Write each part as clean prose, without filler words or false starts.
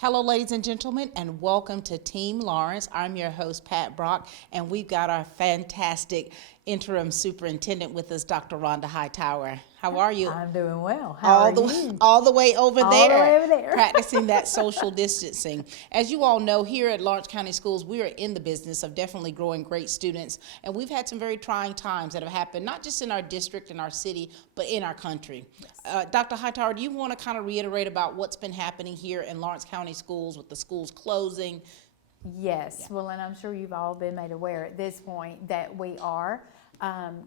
Hello, ladies and gentlemen, and welcome to Team Lawrence. I'm your host, Pat Brock, and we've got our fantastic interim superintendent with us, Dr. Rhonda Hightower. How are you? I'm doing well. How are you? All the way over All there. the way over there. Practicing that social distancing. As you all know, here at Lawrence County Schools, we are in the business of definitely growing great students, and we've had some very trying times that have happened, not just in our district and our city, but in our country. Yes. Dr. Hightower, do you want to kind of reiterate about what's been happening here in Lawrence County Schools with the schools closing? Yes. Yeah. Well, and I'm sure you've all been made aware at this point that we are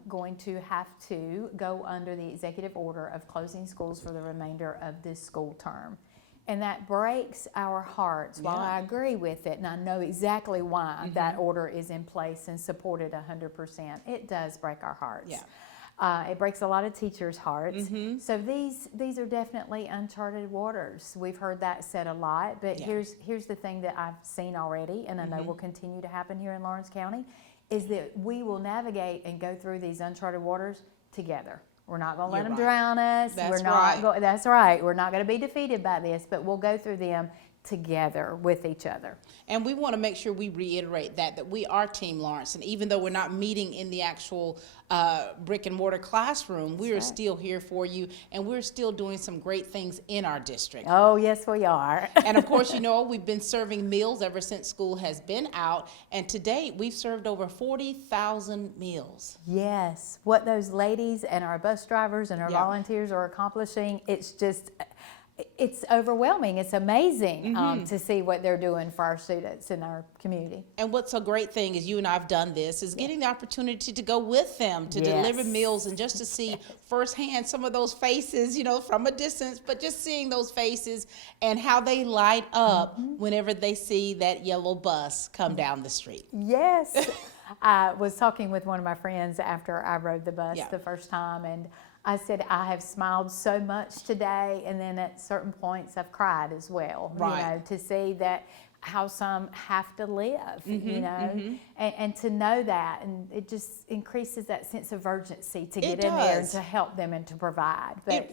going to have to go under the executive order of closing schools for the remainder of this school term. And that breaks our hearts. Yeah. While I agree with it, and I know exactly why that order is in place and supported 100%, it does break our hearts. Yeah. It breaks a lot of teachers' hearts. So these are definitely uncharted waters. We've heard that said a lot, but here's the thing that I've seen already, and I know will continue to happen here in Lawrence County, is that we will navigate and go through these uncharted waters together. We're not going to let them drown us. That's That's right. We're not going to be defeated by this, but we'll go through them together with each other. And we want to make sure we reiterate that we are Team Lawrence, and even though we're not meeting in the actual brick and mortar classroom, we are still here for you, and we're still doing some great things in our district. Oh, yes, we are. And of course, you know, we've been serving meals ever since school has been out, and to date, we've served over 40,000 meals. Yes, what those ladies and our bus drivers and our volunteers are accomplishing, it's overwhelming. It's amazing to see what they're doing for our students in our community. And what's a great thing is you and I have done this, is getting the opportunity to go with them to deliver meals and just to see firsthand some of those faces, you know, from a distance, but just seeing those faces and how they light up whenever they see that yellow bus come down the street. Yes. I was talking with one of my friends after I rode the bus the first time, and I said, I have smiled so much today, and then at certain points I've cried as well, you know, to see that how some have to live, you know, and to know that, and it just increases that sense of urgency to get in there and to help them and to provide. But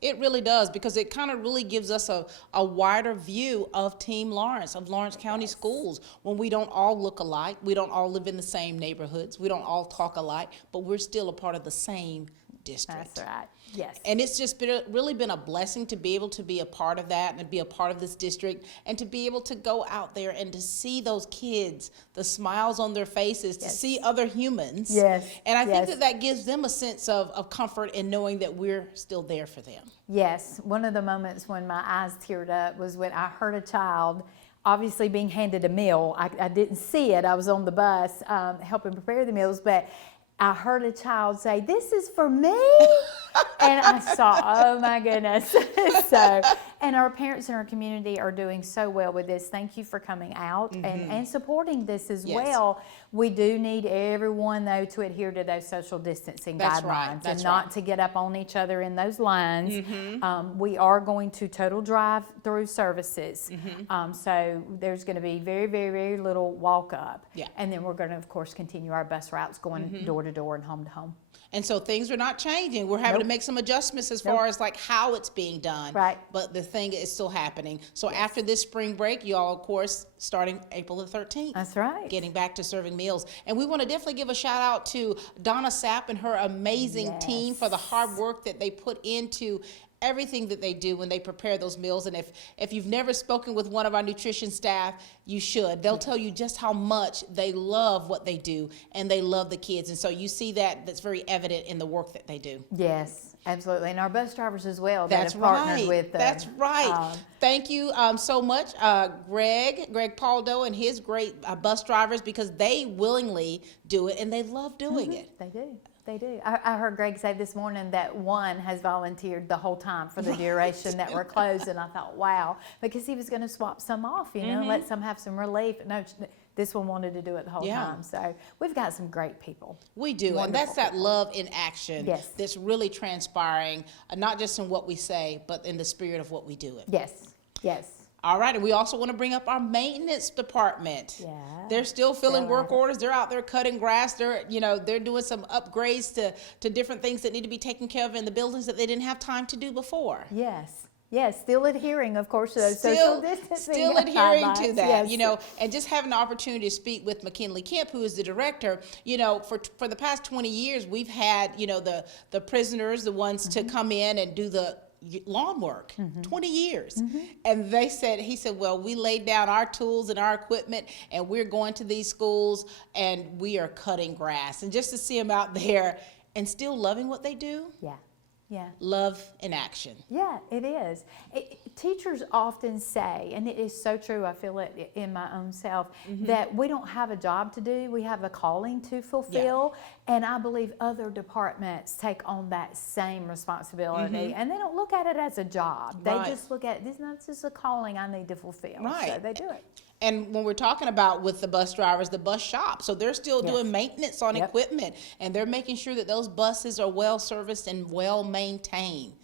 it really does, because it kind of really gives us a wider view of Team Lawrence, of Lawrence County Schools, when we don't all look alike, we don't all live in the same neighborhoods, we don't all talk alike, but we're still a part of the same district. That's right. Yes. And it's just really been a blessing to be able to be a part of that and to be a part of this district and to be able to go out there and to see those kids, the smiles on their faces, to see other humans. Yes. And I think that gives them a sense of comfort in knowing that we're still there for them. Yes. One of the moments when my eyes teared up was when I heard a child obviously being handed a meal. I didn't see it. I was on the bus helping prepare the meals, but I heard a child say, "This is for me," and I saw, oh my goodness. And our parents in our community are doing so well with this. Thank you for coming out and supporting this as well. We do need everyone, though, to adhere to those social distancing guidelines and not to get up on each other in those lines. We are going to total drive-through services. So there's going to be very, very, very little walk up. And then we're going to, of course, continue our bus routes going door to door and home to home. And so things are not changing. We're having to make some adjustments as far as like how it's being done. Right. But the thing is still happening. So after this spring break, you all, of course, starting April the 13th. That's right. Getting back to serving meals. And we want to definitely give a shout out to Donna Sapp and her amazing team for the hard work that they put into everything that they do when they prepare those meals. And if you've never spoken with one of our nutrition staff, you should. They'll tell you just how much they love what they do and they love the kids. And so you see that's very evident in the work that they do. Yes, absolutely. And our bus drivers as well that have partnered with them. That's right. Thank you so much, Greg Paldo and his great bus drivers, because they willingly do it and they love doing it. They do. They do. I heard Greg say this morning that one has volunteered the whole time for the duration that we're closed, and I thought, wow, because he was going to swap some off, you know, let some have some relief. No, this one wanted to do it the whole time. So we've got some great people. We do, wonderful, and that's that love in action that's really transpiring, not just in what we say, but in the spirit of what we do. Yes, yes. All right, and we also want to bring up our maintenance department. They're still filling work orders. They're out there cutting grass. They're doing some upgrades to different things that need to be taken care of in the buildings that they didn't have time to do before. Yes. Yes, still adhering, of course, to those social distancing Still adhering to guidelines. that, Yes. and just having the opportunity to speak with McKinley Kemp, who is the director, for the past 20 years, we've had, the prisoners, the ones to come in and do the lawn work, 20 years. And he said, well, we laid down our tools and our equipment and we're going to these schools and we are cutting grass. And just to see them out there and still loving what they do. Yeah. Yeah. Love in action. Yeah, it is. Teachers often say, and it is so true, I feel it in my own self, that we don't have a job to do, we have a calling to fulfill, and I believe other departments take on that same responsibility, and they don't look at it as a job. They just look at it, this is a calling I need to fulfill, so they do it. And when we're talking about with the bus drivers, the bus shop, so they're still doing maintenance on equipment, and they're making sure that those buses are well serviced and well maintained.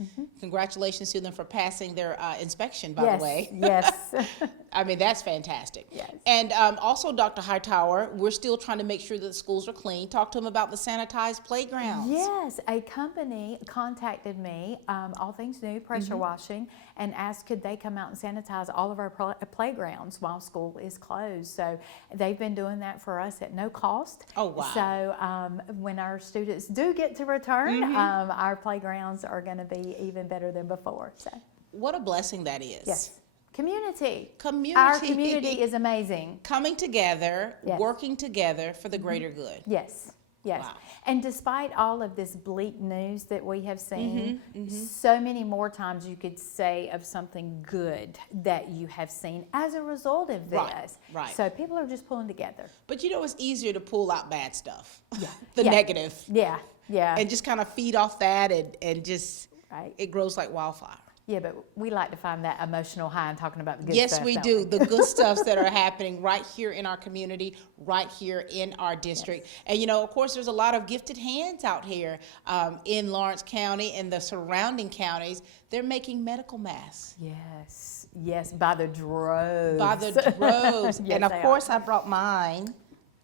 Congratulations to them for passing their inspection, by the way. Yes. I mean, that's fantastic. Yes. And also, Dr. Hightower, we're still trying to make sure that the schools are clean. Talk to them about the sanitized playgrounds. Yes, a company contacted me, All Things New, pressure washing, and asked could they come out and sanitize all of our playgrounds while school is closed. So they've been doing that for us at no cost. Oh, wow. So when our students do get to return, our playgrounds are going to be even better than before. So what a blessing that is. yes. Community. Community. Our community is amazing. Coming together, Yes. working together for the greater good. Yes, yes. Wow. And despite all of this bleak news that we have seen, so many more times you could say of something good that you have seen as a result of this. Right. So people are just pulling together. But it's easier to pull out bad stuff, Yeah. the Yeah. negative, Yeah, yeah. and just kind of feed off that and just, Right. it grows like wildfire. Yeah, but we like to find that emotional high and talking about the good Yes, stuff. we don't do. The good stuffs that are happening right here in our community, right here in our district. And, of course, there's a lot of gifted hands out here in Lawrence County and the surrounding counties. They're making medical masks. Yes, yes, by the droves. By the droves. Yes, and, of they course, I brought mine.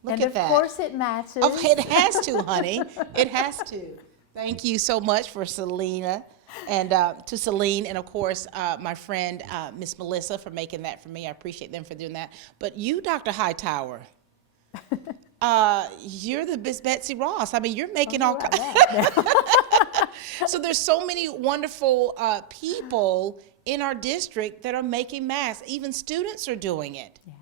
Look and at of that. course it matches. Oh, it has to, honey. It has to. Thank you so much for Selena. And to Celine, and of course, my friend, Miss Melissa, for making that for me. I appreciate them for doing that. But you, Dr. Hightower, you're the Miss Betsy Ross. I mean, you're making all kinds. So there's so many wonderful people in our district that are making masks. Even students are doing it. Yeah.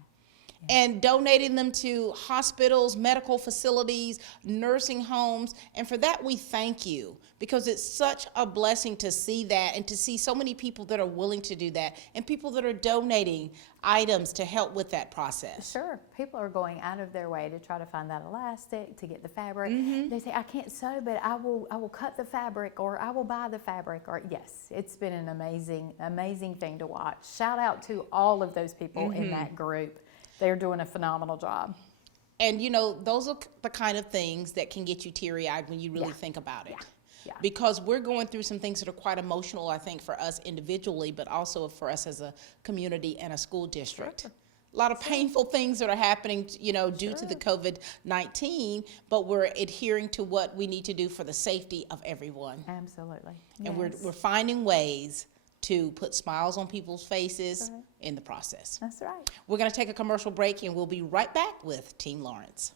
And donating them to hospitals, medical facilities, nursing homes. And for that, we thank you, because it's such a blessing to see that and to see so many people that are willing to do that and people that are donating items to help with that process. Sure. People are going out of their way to try to find that elastic, to get the fabric. They say, I can't sew, but I will cut the fabric, or I will buy the fabric. Or yes, it's been an amazing thing to watch. Shout out to all of those people in that group. They're doing a phenomenal job. And those are the kind of things that can get you teary-eyed when you really think about it. Yeah. Because we're going through some things that are quite emotional, I think, for us individually, but also for us as a community and a school district. Sure. A lot of painful things that are happening, due to the COVID-19, but we're adhering to what we need to do for the safety of everyone. Absolutely. And Yes. we're finding ways to put smiles on people's faces in the process. That's right. We're going to take a commercial break, and we'll be right back with Team Lawrence.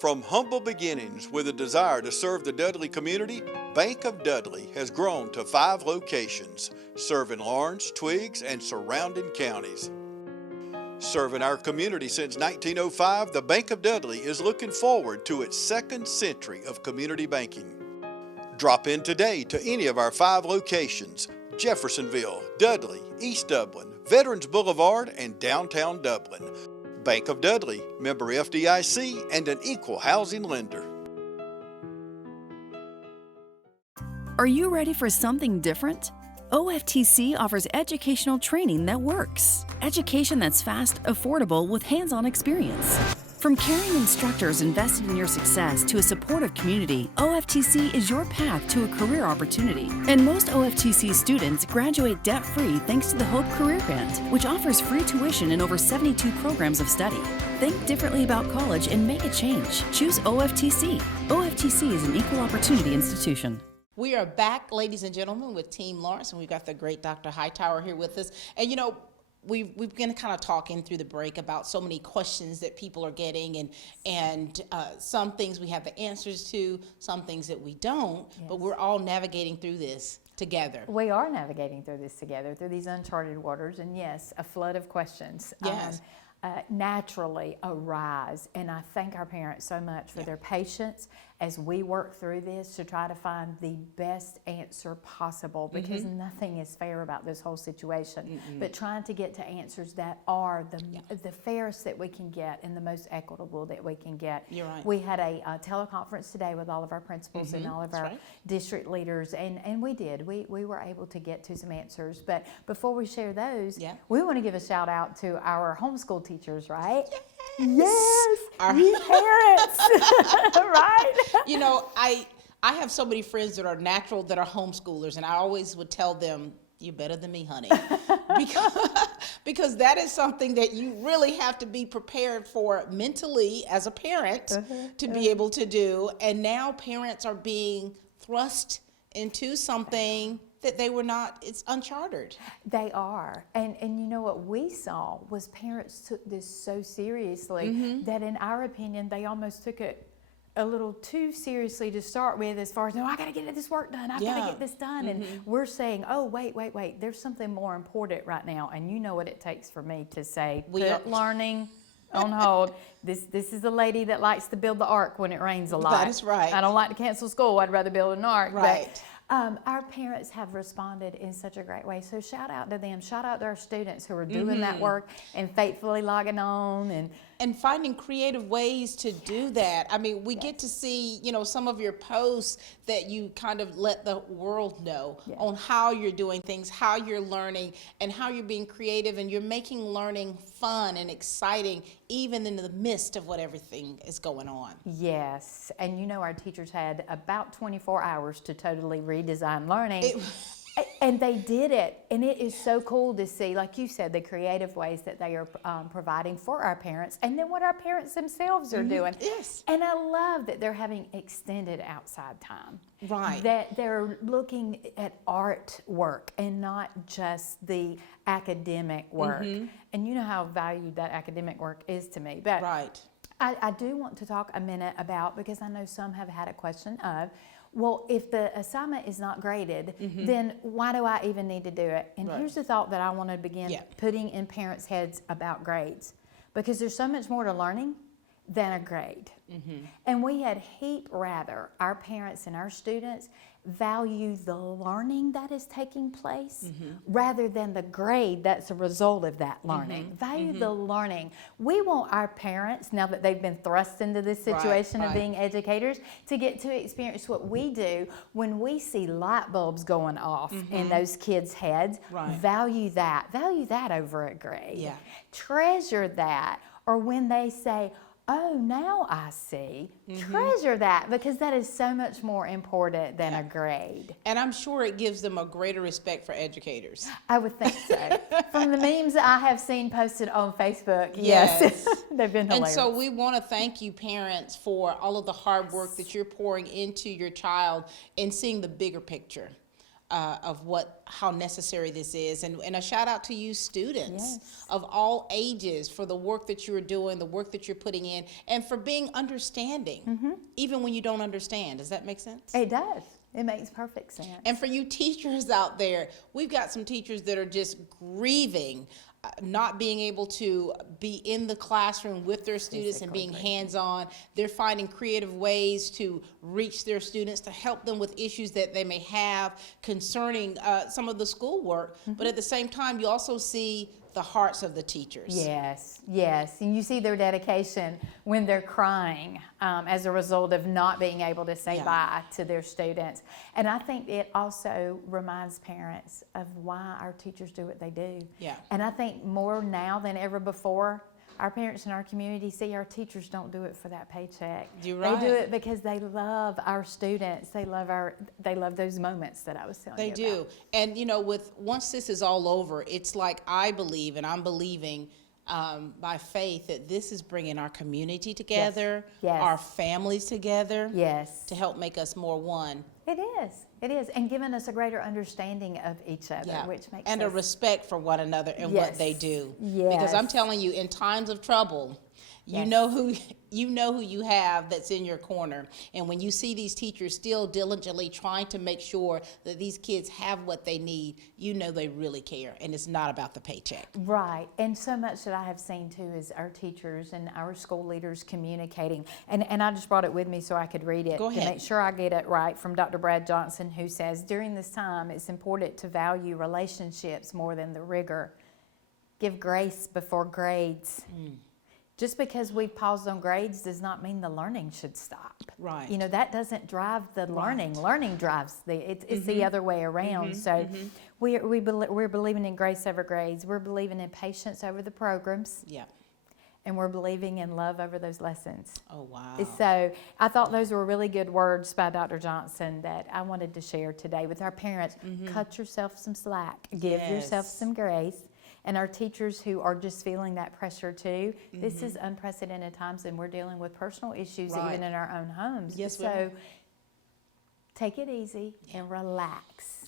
From humble beginnings with a desire to serve the Dudley community, Bank of Dudley has grown to 5 locations, serving Lawrence, Twiggs, and surrounding counties. Serving our community since 1905, the Bank of Dudley is looking forward to its 2nd century of community banking. Drop in today to any of our 5 locations: Jeffersonville, Dudley, East Dublin, Veterans Boulevard, and downtown Dublin. Bank of Dudley, member FDIC, and an equal housing lender. Are you ready for something different? OFTC offers educational training that works. Education that's fast, affordable, with hands-on experience. From caring instructors invested in your success to a supportive community, OFTC is your path to a career opportunity. And most OFTC students graduate debt-free thanks to the Hope Career Grant, which offers free tuition in over 72 programs of study. Think differently about college and make a change. Choose OFTC. OFTC is an equal opportunity institution. We are back, ladies and gentlemen, with Team Lawrence, and we've got the great Dr. Hightower here with us. And you know, we've been kind of talking through the break about so many questions that people are getting, and some things we have the answers to, some things that we don't, but we're all navigating through this together. We are navigating through this together, through these uncharted waters, and yes, a flood of questions. Yes. Naturally arise, and I thank our parents so much for their patience as we work through this to try to find the best answer possible, because nothing is fair about this whole situation, but trying to get to answers that are the fairest that we can get and the most equitable that we can get. You're right. We had a teleconference today with all of our principals and all of our district leaders, and we did. We were able to get to some answers, but before we share those, we want to give a shout out to our homeschool teachers, right? Yes, you parents, right? You know, I have so many friends that are natural, that are homeschoolers, and I always would tell them, you're better than me, honey. because that is something that you really have to be prepared for mentally as a parent to be able to do. And now parents are being thrust into something that they were not, it's uncharted. They are. And you know what we saw was parents took this so seriously that in our opinion, they almost took it a little too seriously to start with, as far as, no, I got to get this work done. I've got to get this done. And we're saying, oh, wait. There's something more important right now. And you know what it takes for me to say, put learning on hold. This is the lady that likes to build the ark when it rains a lot. That is right. I don't like to cancel school. I'd rather build an ark. Right. But, our parents have responded in such a great way. So shout out to them. Shout out to our students who are doing that work and faithfully logging on and finding creative ways to do that. I mean, we get to see, you know, some of your posts that you kind of let the world know on how you're doing things, how you're learning, and how you're being creative, and you're making learning fun and exciting, even in the midst of what everything is going on. Yes, and you know our teachers had about 24 hours to totally redesign learning. And they did it, and it is so cool to see, like you said, the creative ways that they are providing for our parents, and then what our parents themselves are doing. Yes. And I love that they're having extended outside time. Right. That they're looking at artwork and not just the academic work. And you know how valued that academic work is to me. But I do want to talk a minute about, because I know some have had a question of, well, if the assignment is not graded, then why do I even need to do it? And here's the thought that I want to begin putting in parents' heads about grades. Because there's so much more to learning than a grade. And we had heap rather our parents and our students value the learning that is taking place rather than the grade that's a result of that learning. Value the learning. We want our parents, now that they've been thrust into this situation of being educators, to get to experience what we do when we see light bulbs going off in those kids' heads. Value that. Value that over a grade. Treasure that. Or when they say, oh, now I see. Treasure that, because that is so much more important than a grade. And I'm sure it gives them a greater respect for educators. I would think so. From the memes I have seen posted on Facebook, yes. They've been hilarious. And so we want to thank you, parents, for all of the hard work that you're pouring into your child and seeing the bigger picture of how necessary this is. And a shout out to you students of all ages for the work that you're doing, the work that you're putting in, and for being understanding, even when you don't understand. Does that make sense? It does. It makes perfect sense. And for you teachers out there, we've got some teachers that are just grieving not being able to be in the classroom with their students and being hands-on. They're finding creative ways to reach their students, to help them with issues that they may have concerning some of the schoolwork. But at the same time, you also see the hearts of the teachers. Yes, yes. And you see their dedication when they're crying as a result of not being able to say bye to their students. And I think it also reminds parents of why our teachers do what they do. Yeah. And I think more now than ever before, our parents in our community see our teachers don't do it for that paycheck. You're right. They do it because they love our students. They love those moments that I was telling you about. They do. And you know, once this is all over, it's like I believe, and I'm believing, by faith that this is bringing our community together, Yes. our families together, Yes. to help make us more one. It is, and giving us a greater understanding of each other, Yeah. which makes and a us, respect for one another and what they do. Yes. Because I'm telling you, in times of trouble, you Yes. know who you have that's in your corner. And when you see these teachers still diligently trying to make sure that these kids have what they need, you know they really care, and it's not about the paycheck. right. And so much that I have seen too is our teachers and our school leaders communicating. And I just brought it with me so I could read it Go to ahead. make sure I get it right, from Dr. Brad Johnson, who says, during this time, it's important to value relationships more than the rigor. Give grace before grades. Just because we've paused on grades does not mean the learning should stop. Right. You know, that doesn't drive the learning. Learning drives it's the other way around. So we're believing in grace over grades. We're believing in patience over the programs. Yeah. And we're believing in love over those lessons. Oh, wow. So I thought those were really good words by Dr. Johnson that I wanted to share today with our parents. Cut yourself some slack. Give yourself Yes. some grace. And our teachers who are just feeling that pressure too. This is unprecedented times, and we're dealing with personal issues Right. even in our own homes. Yes, we so are. take it easy and relax.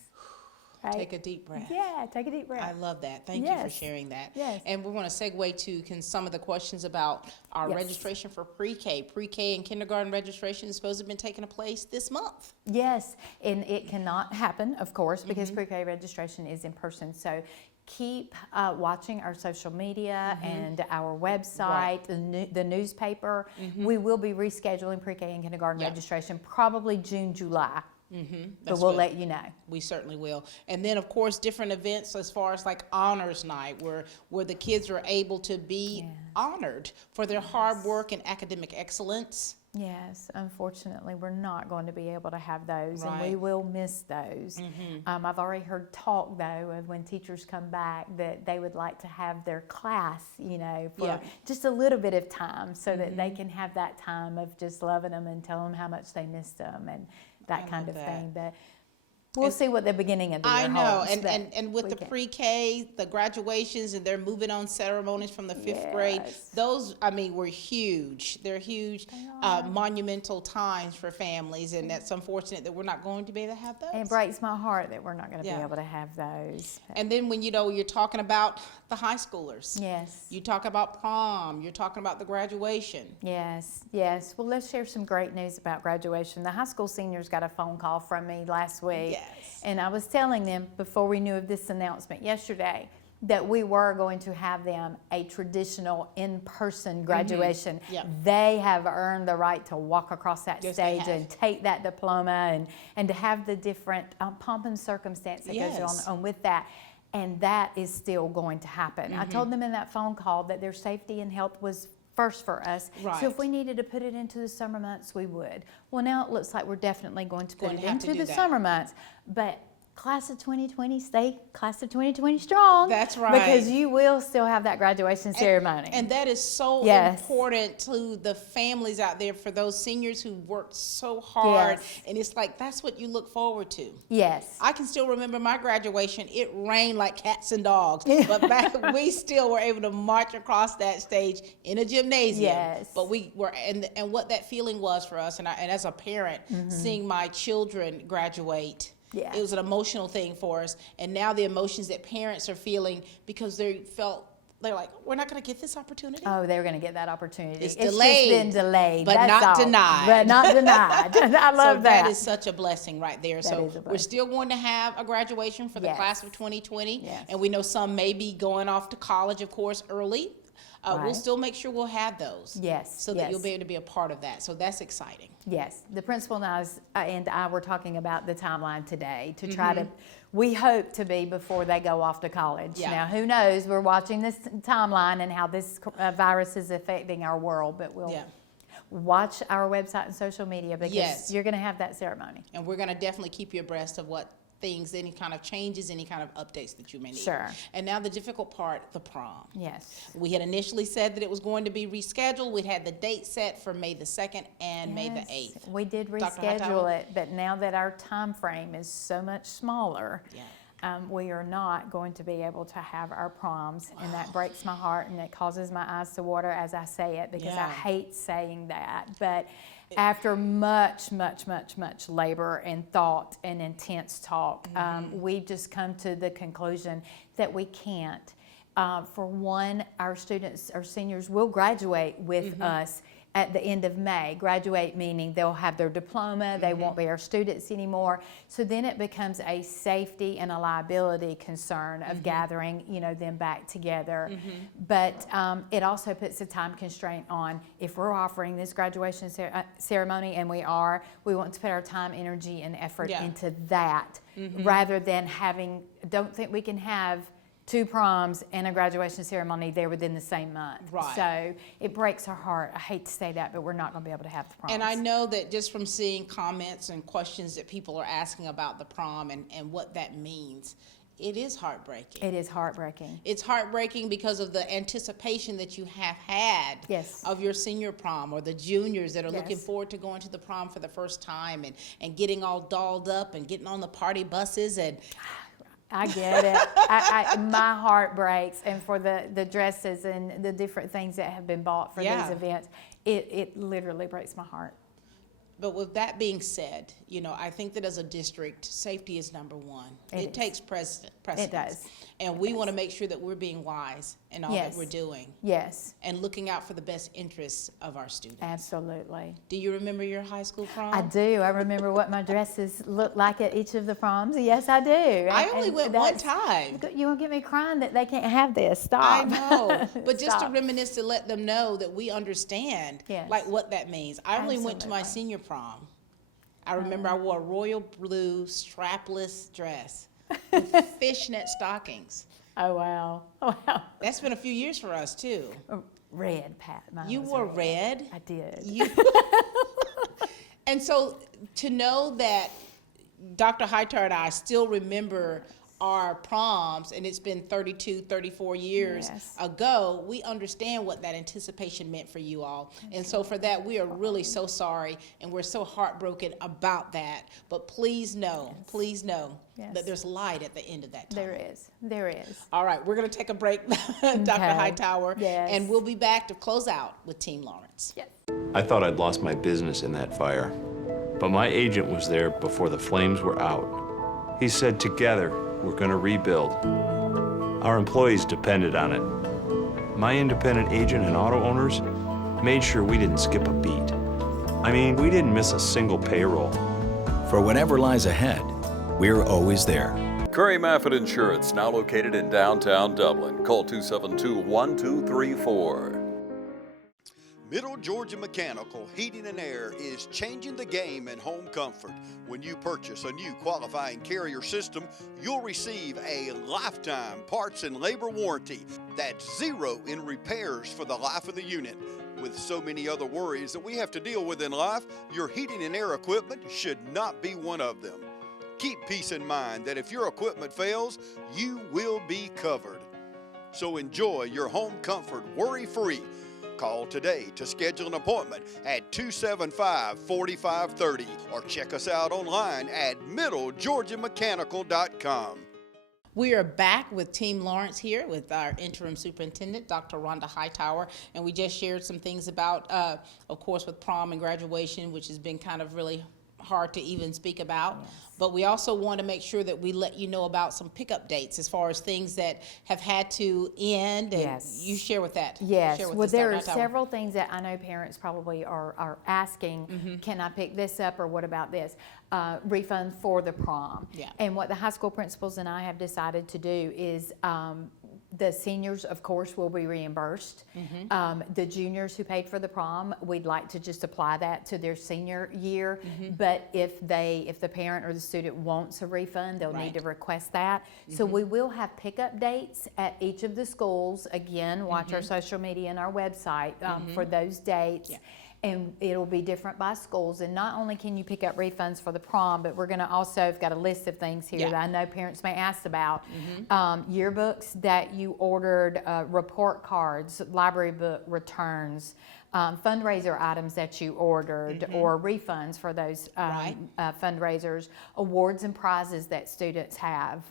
Right? Take a deep breath. Yeah, take a deep breath. I love that. Thank you for Yes. sharing that. Yes. And we want to segue to some of the questions about our Yes. registration for pre-K. Pre-K and kindergarten registration is supposed to have been taking place this month. Yes, and it cannot happen, of course, because pre-K registration is in person. So keep watching our social media and our website, the newspaper. We will be rescheduling pre-K and kindergarten Yeah. registration probably June, July. But That's we'll good. let you know. We certainly will. And then, of course, different events as far as like honors night, where the kids are able to be honored for their hard work and academic excellence. Yes, unfortunately, we're not going to be able to have those, and we Right. will miss those. I've already heard talk, though, of when teachers come back that they would like to have their class, you know, for Yeah. just a little bit of time so that they can have that time of just loving them and telling them how much they missed them and that I kind love of that. thing. But we'll see what the beginning of the year I know, holds. but and with we the can- pre-K, the graduations, and they're moving on ceremonies from the fifth grade. Yes. Those, I mean, were huge. They're huge, monumental times for families, and that's unfortunate that we're not going to be able to have those. It breaks my heart that we're not going to Yeah. be able to have those. And then when you're talking about the high schoolers, Yes. you talk about prom, you're talking about the graduation. Yes, yes. Well, let's share some great news about graduation. The high school seniors got a phone call from me last week. Yes. And I was telling them before we knew of this announcement yesterday that we were going to have them a traditional in-person graduation. Yep. They have earned the right to walk across that Yes, they stage have. and take that diploma and to have the different pomp and circumstance that Yes. goes on with that. And that is still going to happen. I told them in that phone call that their safety and health was first for us. Right. So if we needed to put it into the summer months, we would. Well, now it looks like we're definitely going to put Going it to have to into do the that. summer months. But class of 2020, stay class of 2020 strong. That's right. Because you will still have that graduation ceremony. And that is so Yes. important to the families out there, for those seniors who worked so hard. Yes. And it's like, that's what you look forward to. yes. I can still remember my graduation. It rained like cats and dogs, but back, we still were able to march across that stage in a gymnasium. Yes. But we were, and what that feeling was for us, and as a parent, seeing my children graduate, Yeah. it was an emotional thing for us. And now the emotions that parents are feeling, because they're like, we're not going to get this opportunity. Oh, they're going to get that opportunity. It's just delayed, been delayed. but That's not all. denied. But not denied. I love So that. that is such a blessing right there. That So is a we're blessing. still going to have a graduation for the Yes. class of 2020. Yes. And we know some may be going off to college, of course, early. We'll Right. still make sure we'll have those. Yes, So that yes. you'll be able to be a part of that. So that's exciting. Yes, the principal and I were talking about the timeline today to try Mm-hmm. to, we hope to be before they go off to college. Yeah. Now, who knows? We're watching this timeline and how this virus is affecting our world, but we'll Yeah. watch our website and social media because Yes. you're going to have that ceremony. And we're going to definitely keep you abreast of what things, any kind of changes, any kind of updates that you may need. Sure. And now the difficult part, the prom. Yes. We had initially said that it was going to be rescheduled. We'd had the date set for May the 2nd and May the Yes, 8th. we did Dr. reschedule Hightower? it, but now that our time frame is so much smaller, Yeah. we are not going to be able to have our proms, and that breaks my heart, and it causes my eyes to water as I say it, because I hate saying that. But after much labor and thought and intense talk, we've just come to the conclusion that we can't. For one, our students, our seniors will graduate with us at the end of May. Graduate meaning they'll have their diploma, they won't be our students anymore. So then it becomes a safety and a liability concern of gathering, them back together. But it also puts a time constraint on, if we're offering this graduation ceremony, and we want to put our time, energy, and effort into that, rather than don't think we can have 2 proms and a graduation ceremony there within the same month. Right. So it breaks our heart. I hate to say that, but we're not going to be able to have the proms. And I know that just from seeing comments and questions that people are asking about the prom and what that means, it is heartbreaking. It is heartbreaking. It's heartbreaking because of the anticipation that you have had of your senior prom, or the juniors that are looking forward to going to the prom for the first time and getting all dolled up and getting on the party buses and... I get it. My heart breaks, and for the dresses and the different things that have been bought for these events, it literally breaks my heart. But with that being said, I think that as a district, safety is number one. It takes precedence. It does. And we want to make sure that we're being wise in all that we're doing. Yes. And looking out for the best interests of our students. Absolutely. Do you remember your high school prom? I do. I remember what my dresses looked like at each of the proms. Yes, I do. I only went one time. You won't get me crying that they can't have this. Stop. I know. But just to reminisce, to let them know that we understand like what that means. I only went to my senior prom. I remember I wore a royal blue strapless dress with fishnet stockings. Oh, wow. Oh, wow. That's been a few years for us, too. Red, Pat. You wore red? I did. And so to know that Dr. Hightower and I still remember our proms, and it's been 32, 34 years ago, we understand what that anticipation meant for you all. And so for that, we are really so sorry, and we're so heartbroken about that. But please know that there's light at the end of that tunnel. There is. All right, we're going to take a break, Dr. Hightower, and we'll be back to close out with Team Lawrence. Yes. I thought I'd lost my business in that fire, but my agent was there before the flames were out. He said, together, we're going to rebuild. Our employees depended on it. My independent agent and auto owners made sure we didn't skip a beat. I mean, we didn't miss a single payroll. For whatever lies ahead, we're always there. Curry Maffett Insurance, now located in downtown Dublin. Call 272-1234. Middle Georgia Mechanical Heating and Air is changing the game in home comfort. When you purchase a new qualifying Carrier system, you'll receive a lifetime parts and labor warranty. That's 0 in repairs for the life of the unit. With so many other worries that we have to deal with in life, your heating and air equipment should not be one of them. Keep peace in mind that if your equipment fails, you will be covered. So enjoy your home comfort worry-free. Call today to schedule an appointment at 275-4530 or check us out online at middlegeorgiamechanical.com. We are back with Team Lawrence here with our interim superintendent, Dr. Rhonda Hightower, and we just shared some things about, of course, with prom and graduation, which has been kind of really hard to even speak about. But we also want to make sure that we let you know about some pickup dates as far as things that have had to end, and you share with that. Yes, share with well, us, there Dr. are Hightower. several things that I know parents probably are asking, can I pick this up, or what about this? Refund for the prom. And what the high school principals and I have decided to do is the seniors, of course, will be reimbursed. The juniors who paid for the prom, we'd like to just apply that to their senior year. But if the parent or the student wants a refund, they'll need to request that. So we will have pickup dates at each of the schools. Again, watch our social media and our website for those dates. And it'll be different by schools. And not only can you pick up refunds for the prom, but we're gonna also have got a list of things here that I know parents may ask about. Yearbooks that you ordered, report cards, library book returns, fundraiser items that you ordered, or refunds for those Right. fundraisers, awards and prizes that students have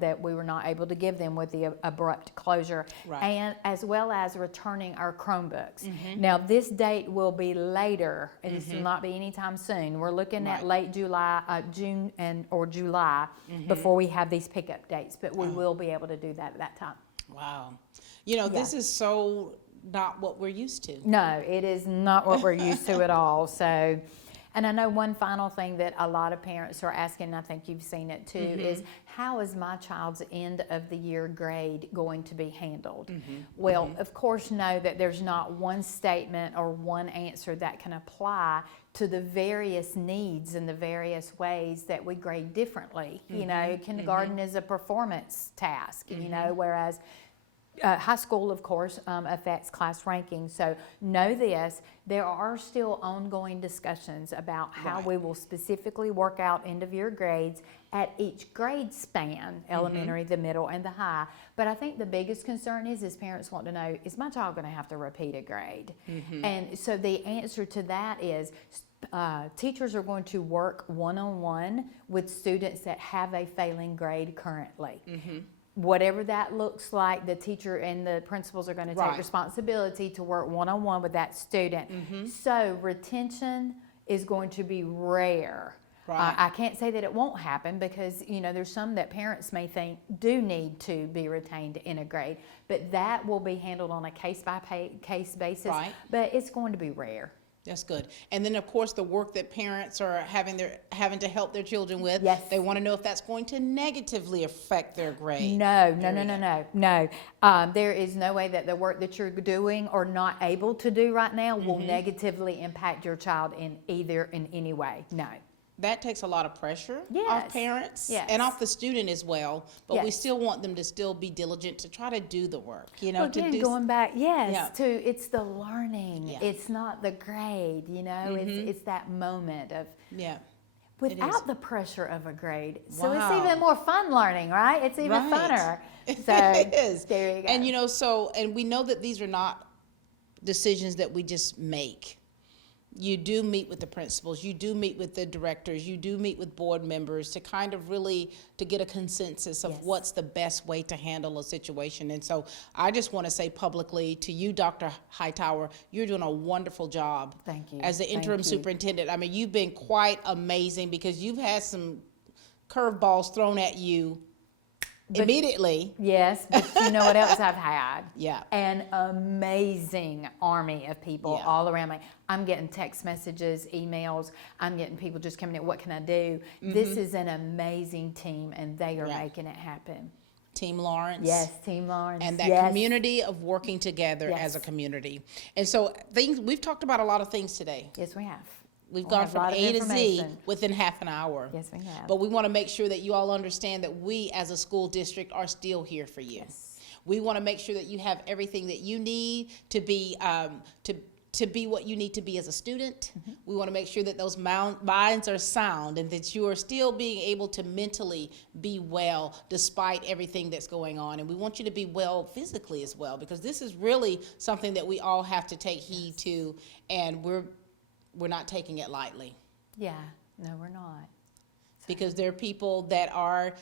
that we were not able to give them with the abrupt closure, Right. and as well as returning our Chromebooks. Now, this date will be later, and this will not be anytime soon. We're looking at Right. late July, June or July before we have these pickup dates, but we will be able to do that at that time. Wow. You know, this is so not what we're used to. No, it is not what we're used to at all. So, and I know one final thing that a lot of parents are asking, and I think you've seen it too, is how is my child's end of the year grade going to be handled? Well, of course, know that there's not one statement or one answer that can apply to the various needs and the various ways that we grade differently. You know, kindergarten is a performance task, you know, whereas high school, of course, affects class ranking. So know this, there are still ongoing discussions about how we will specifically work out end of year grades at each grade span, elementary, the middle, and the high. But I think the biggest concern is parents want to know, is my child going to have to repeat a grade? And so the answer to that is teachers are going to work one-on-one with students that have a failing grade currently. Whatever that looks like, the teacher and the principals are going to take Right. responsibility to work one-on-one with that student. So retention is going to be rare. Right. I can't say that it won't happen because, you know, there's some that parents may think do need to be retained in a grade, but that will be handled on a case-by-case basis. Right. But it's going to be rare. That's good. And then, of course, the work that parents are having to help their children with. Yes. They want to know if that's going to negatively affect their grade. No. There is no way that the work that you're doing or not able to do right now will negatively impact your child in any way. No. That takes a lot of pressure Yes. off parents Yes. and off the student as well. But we Yes. still want them to still be diligent to try to do the work. You know, Well, again, to do. going back, yes, Yeah. to it's the learning. Yeah. It's not the grade, you know. It's that moment of Yeah. without the pressure of a grade. So Wow. it's even more fun learning, right? It's even Right. funner. So It is. there you go. And you know, and we know that these are not decisions that we just make. You do meet with the principals, you do meet with the directors, you do meet with board members to kind of really to get a consensus of Yes. what's the best way to handle a situation. And so I just want to say publicly to you, Dr. Hightower, you're doing a wonderful job. Thank you. As the Thank interim you. superintendent. I mean, you've been quite amazing because you've had some curveballs thrown at you immediately. Yes, but you know what else I've had? Yeah. An amazing army of people Yeah. all around me. I'm getting text messages, emails. I'm getting people just coming in, what can I do? This is an amazing team, and they are Yeah. making it happen. Team Lawrence. Yes, Team Lawrence. And that yes. community of working together Yes. as a community. And so we've talked about a lot of things today. Yes, we have. We've We gone have a from lot of A to Z information. within half an hour. Yes, we have. But we want to make sure that you all understand that we as a school district are still here for you. Yes. We want to make sure that you have everything that you need to be to be what you need to be as a student. We want to make sure that those minds are sound and that you are still being able to mentally be well despite everything that's going on. And we want you to be well physically as well, because this is really something that we all have to take heed to, and we're not taking it lightly. Yeah, no, we're not. Because there are people that are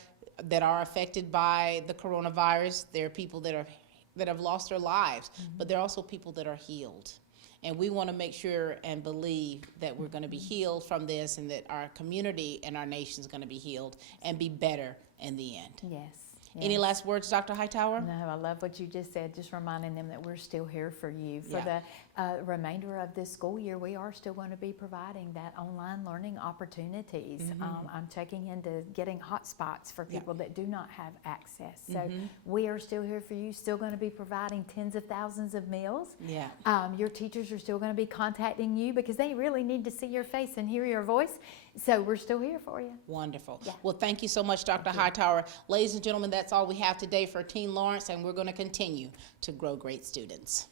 affected by the coronavirus. There are people that have lost their lives, but there are also people that are healed. And we want to make sure and believe that we're going to be healed from this, and that our community and our nation is going to be healed and be better in the end. Yes. Any yes. last words, Dr. Hightower? No, I love what you just said, just reminding them that we're still here for you. For Yeah. the remainder of this school year, we are still going to be providing that online learning opportunities. I'm checking into getting hotspots for people that do not have access. So we are still here for you, still going to be providing tens of thousands of meals. Yeah. Your teachers are still going to be contacting you because they really need to see your face and hear your voice. So we're still here for you. Wonderful. Yeah. Well, thank you so much, Dr. Hightower. Ladies and gentlemen, that's all we have today for Team Lawrence, and we're going to continue to grow great students.